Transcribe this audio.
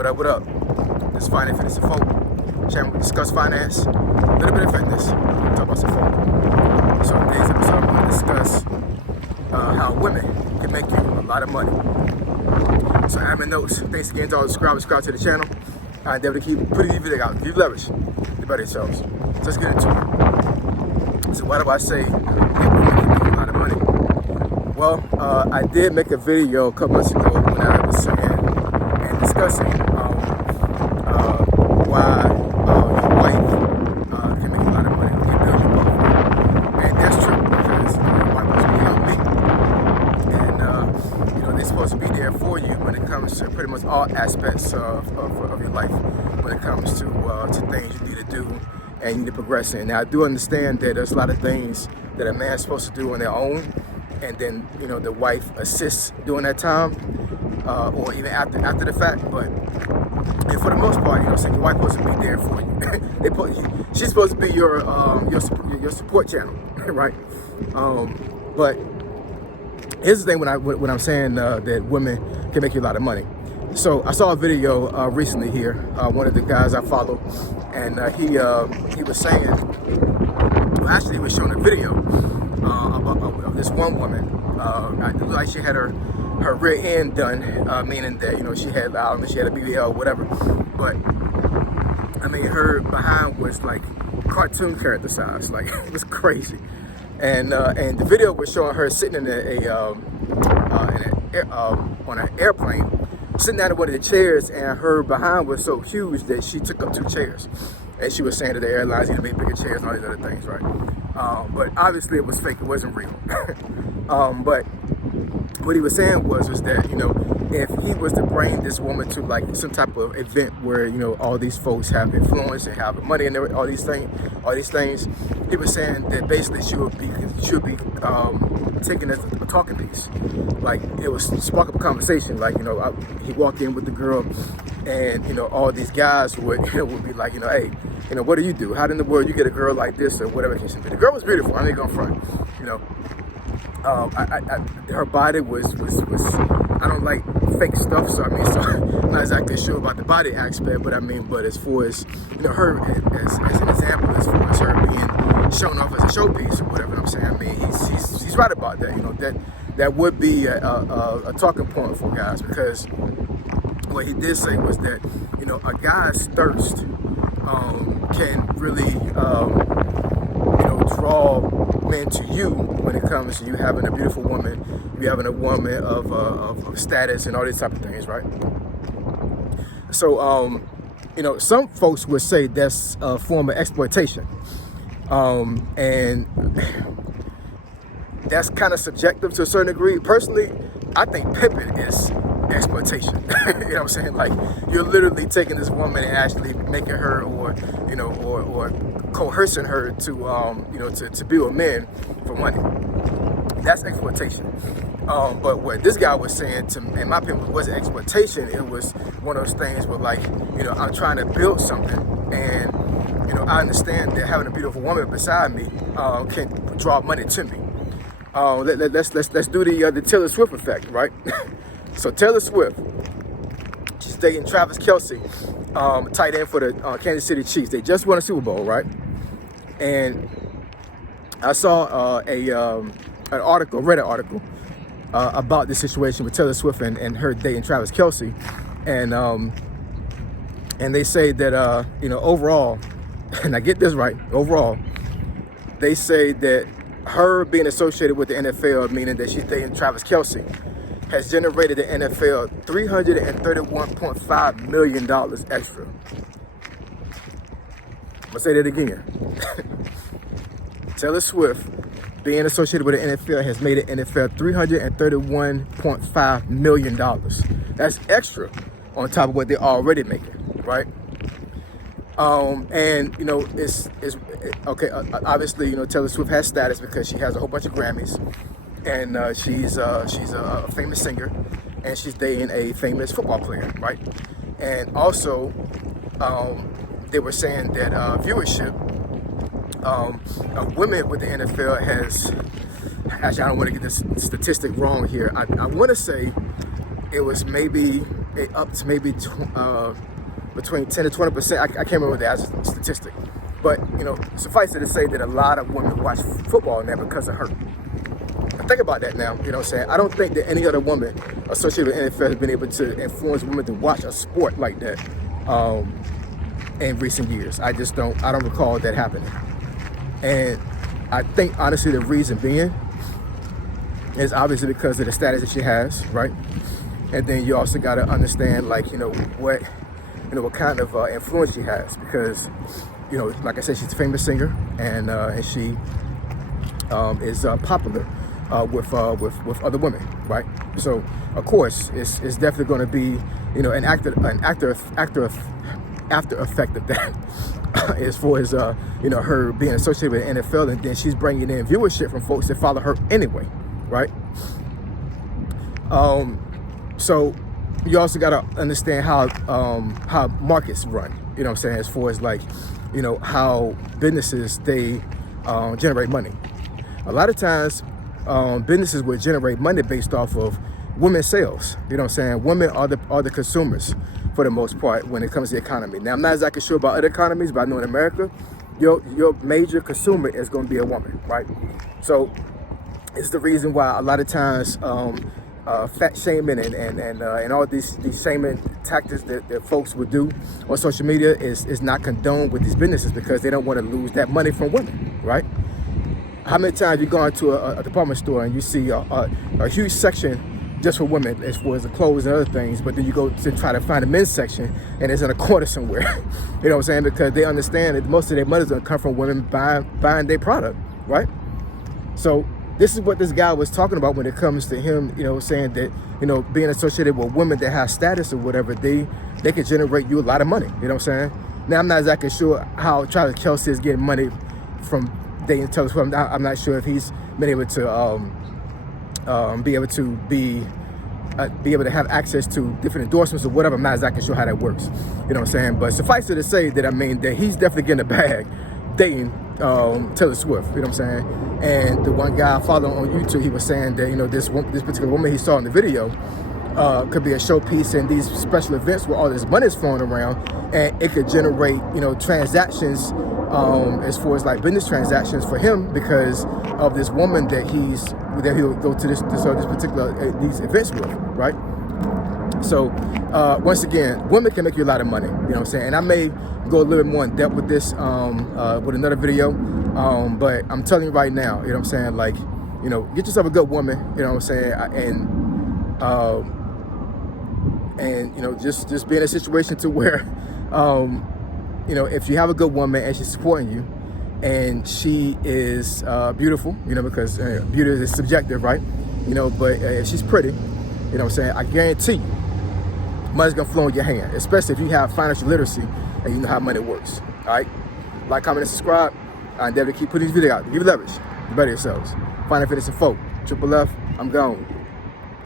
What up, what up? This is Finance, Fitness, and Folk. Channel, we discuss finance, a little bit of fitness, talk about some folk. So in today's episode, I'm going to discuss how women can make you a lot of money. So admin notes, thanks again to all the subscribe to the channel. I endeavor to keep putting these videos out, give leverage, to better yourselves. So let's get into it. So why do I say that women can make you a lot of money? Well, I did make a video a couple months ago when I was saying and discussing why your wife can make a lot of money, can build you both. And that's true because your wife was really help me. And they're supposed to be there for you when it comes to pretty much all aspects of your life, when it comes to things you need to do and you need to progress in. Now I do understand that there's a lot of things that a man's supposed to do on their own, and then the wife assists during that time, or even after the fact. But and for the most part, your wife supposed to be there for you. She's supposed to be your support channel, right? But here's the thing: when I'm saying that women can make you a lot of money. So I saw a video recently here. One of the guys I follow, and he was saying, well, actually, he was showing a video of this one woman. It looked like she had her rear end done, meaning that she had she had a BBL or whatever. But I mean, her behind was like cartoon character size, like it was crazy. And the video was showing her sitting in on an airplane, sitting down in one of the chairs, and her behind was so huge that she took up 2 chairs. And she was saying to the airlines, make bigger chairs and all these other things, right? But obviously it was fake, it wasn't real. But what he was saying was that, if he was to bring this woman to like some type of event where, all these folks have influence and have money and all these things, he was saying that basically she would be taken as a talking piece. Like it was spark up a conversation. Like, he walked in with the girl, and all these guys would be like, hey, what do you do? How in the world you get a girl like this or whatever it can be? The girl was beautiful. I ain't gonna front. Her body was I don't like fake stuff, so I'm not exactly sure about the body aspect, but as far as her as an example, as far as her being shown off as a showpiece or whatever, I'm saying, he's right about that. That would be a talking point for guys, because what he did say was that a guy's thirst can really draw men to you when it comes to you having a beautiful woman, you having a woman of status and all these type of things, right? So some folks would say that's a form of exploitation, and that's kind of subjective to a certain degree. Personally, I think pimping is exploitation. You know what I'm saying? Like, you're literally taking this woman and actually making her, or coercing her to be with men for money. That's exploitation. But what this guy was saying, in my opinion, wasn't exploitation. It was one of those things where, like, I'm trying to build something, and I understand that having a beautiful woman beside me can draw money to me. Let's do the Taylor Swift effect, right? So Taylor Swift, she's dating Travis Kelce, tight end for the Kansas City Chiefs. They just won a Super Bowl, right? And I saw read an article about this situation with Taylor Swift and her dating Travis Kelce, and they say that overall, and I get this right, overall, they say that her being associated with the NFL, meaning that she's dating Travis Kelce, has generated the NFL $331.5 million extra. I'm gonna say that again. Taylor Swift being associated with the NFL has made the NFL $331.5 million. That's extra on top of what they're already making, right? And it's okay. Obviously, Taylor Swift has status because she has a whole bunch of Grammys, and she's a famous singer, and she's dating a famous football player, right? And also, they were saying that viewership, women with the NFL has, actually, I don't want to get this statistic wrong here. I want to say it was maybe it up to maybe between 10 to 20%. I can't remember the actual statistic. But, you know, suffice it to say that a lot of women watch football now because of her. Now, think about that now, you know what I'm saying? I don't think that any other woman associated with NFL has been able to influence women to watch a sport like that in recent years. I don't recall that happening. And I think, honestly, the reason being is obviously because of the status that she has, right? And then you also got to understand, like, what kind of influence she has, because, like I said, she's a famous singer, and she is popular with other women, right? So, of course, it's definitely going to be, an after effect of that, as far as her being associated with the NFL, and then she's bringing in viewership from folks that follow her anyway, right? So you also got to understand how markets run, you know what I'm saying, as far as like, how businesses, they generate money. A lot of times businesses will generate money based off of women's sales. You know what I'm saying? Women are the consumers for the most part when it comes to the economy. Now, I'm not exactly sure about other economies, but I know in America, your major consumer is going to be a woman, right? So it's the reason why a lot of times fat shaming and all these shaming tactics that folks would do on social media is not condoned with these businesses, because they don't want to lose that money from women, right? How many times you go into a department store and you see a huge section just for women as far as the clothes and other things, but then you go to try to find a men's section and it's in a corner somewhere. You know what I'm saying? Because they understand that most of their money is going to come from women buying their product, right? So this is what this guy was talking about when it comes to him, saying that, being associated with women that have status or whatever, they can generate you a lot of money. You know what I'm saying? Now, I'm not exactly sure how Travis Kelce is getting money from dating Taylor Swift. I'm not sure if he's been able to be able to have access to different endorsements or whatever. I'm not exactly sure how that works. You know what I'm saying? But suffice it to say that, that he's definitely getting a bag dating Taylor Swift. You know what I'm saying? And the one guy I follow on YouTube, he was saying that, this particular woman he saw in the video could be a showpiece in these special events where all this money is flowing around, and it could generate, transactions as far as like business transactions for him, because of this woman that he'll go to this particular these events with, right? So once again, women can make you a lot of money, you know what I'm saying? And I may go a little bit more in depth with this with another video, but I'm telling you right now, you know what I'm saying, like, get yourself a good woman, you know what I'm saying, and just be in a situation to where if you have a good woman and she's supporting you and she is beautiful, because beauty is subjective, right? But if she's pretty, you know what I'm saying, I guarantee you money's gonna flow in your hand, especially if you have financial literacy and you know how money works. All right, like, comment, and subscribe. I endeavor to keep putting these videos out. Give you leverage. You better yourselves. Final Fitness and Folk. Triple F. I'm gone.